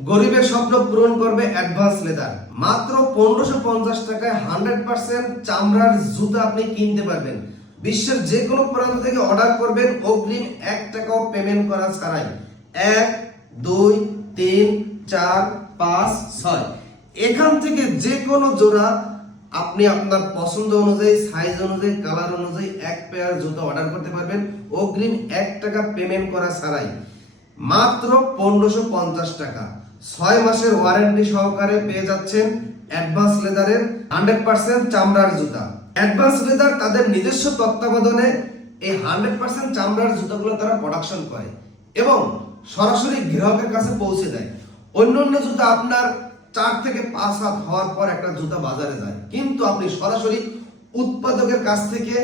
গরিবের স্বপ্ন পূরণ করবে অ্যাডভান্স লেদার। মাত্র পনেরোশো পঞ্চাশ টাকায় হান্ড্রেড পার্সেন্ট চামড়ার জুতা আপনি কিনতে পারবেন। বিশ্বের যে কোনো প্রান্ত থেকে অর্ডার করবেন অগ্রিম এক টাকাও পেমেন্ট করা ছাড়াই। এক, দুই, তিন, চার, পাঁচ, ছয়। এখান থেকে যে কোনো জোড়া আপনি আপনার পছন্দ অনুযায়ী সাইজ অনুযায়ী কালার অনুযায়ী এক পেয়ার জুতো অর্ডার করতে পারবেন। অগ্রিম এক টাকা পেমেন্ট করা ছাড়াই। মাত্র পনেরোশো পঞ্চাশ টাকা। ছয় মাসের ওয়ারেন্টি সহকারে পেয়ে যাচ্ছেন অ্যাডভান্স লেদারের হান্ড্রেড পার্সেন্ট চামড়ার জুতা। অ্যাডভান্স লেদার তাদের নিজস্ব তত্ত্বাবধানে এই হান্ড্রেড পার্সেন্ট চামড়ার জুতাগুলো তারা প্রোডাকশন করে এবং সরাসরি গ্রাহকের কাছে পৌঁছে দেয়। অন্য অন্য জুতা আপনার চার থেকে পাঁচ হাত হওয়ার পর একটা জুতা বাজারে যায়। কিন্তু আপনি সরাসরি উৎপাদকের কাছ থেকে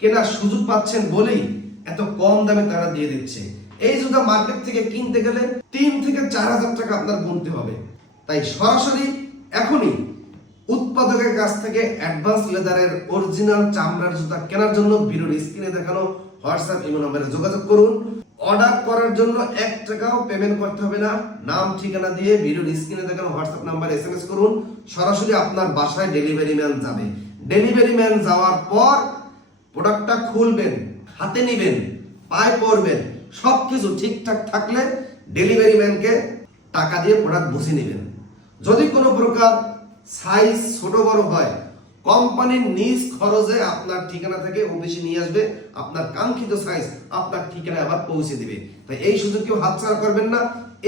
কেনার সুযোগ পাচ্ছেন বলেই এত কম দামে তারা দিয়ে দিচ্ছে। এই জুতা মার্কেট থেকে কিনতে গেলে তিন থেকে চার হাজার টাকা আপনার গুনতে হবে। তাই সরাসরি এখনই উৎপাদকের কাছ থেকে অ্যাডভান্স লেদারের অরিজিনাল চামড়ার জুতা কেনার জন্য ভিডিওর স্ক্রিনে দেখানো হোয়াটসঅ্যাপ ইমো নম্বরে যোগাযোগ করুন। অর্ডার করার জন্য এক টাকাও পেমেন্ট করতে হবে না। নাম, ঠিকানা দিয়ে ভিডিওর স্ক্রিনে দেখানো হোয়াটসঅ্যাপ নাম্বারে এসএমএস করুন। সরাসরি আপনার বাসায় ডেলিভারি ম্যান যাবে। ডেলিভারি ম্যান যাওয়ার পর প্রোডাক্টটা খুলবেন, হাতে নেবেন, পায়ে পরবেন সবকিছু ঠিকঠাক থাকলে ডেলিভারি ম্যানকে টাকা দিয়ে প্রোডাক্ট বুঝে নেবেন। যদি কোনো প্রকার সাইজ ছোট বড় হয় কোম্পানির নিজ খরচে আপনার ঠিকানা থেকে অফিসে নিয়ে আসবে, আপনার কাঙ্ক্ষিত সাইজ আপনার ঠিকানায় আবার পৌঁছে দিবে। তাই এই সুযোগ কেউ হাতছাড়া করবেন না।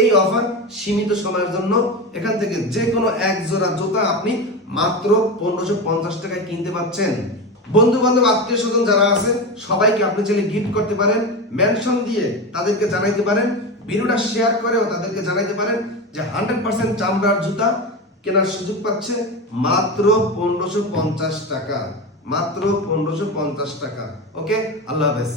এই অফার সীমিত সময়ের জন্য এখান থেকে যে কোনো এক জোড়া জুতা আপনি মাত্র পনেরোশো পঞ্চাশ টাকায় কিনতে পাচ্ছেন। বন্ধু বান্ধব আত্মীয় স্বজন যারা আছে, সবাইকে আপনি চাইলে গিফট করতে পারেন মেনশন দিয়ে তাদেরকে জানাইতে পারেন, ভিডিওটা শেয়ার করেও তাদেরকে জানাইতে পারেন যে হান্ড্রেড পার্সেন্ট চামড়ার জুতা কেনার সুযোগ পাচ্ছে মাত্র পনেরোশো পঞ্চাশ টাকা, মাত্র পনেরোশো পঞ্চাশ টাকা। ওকে আল্লাহ হাফেজ।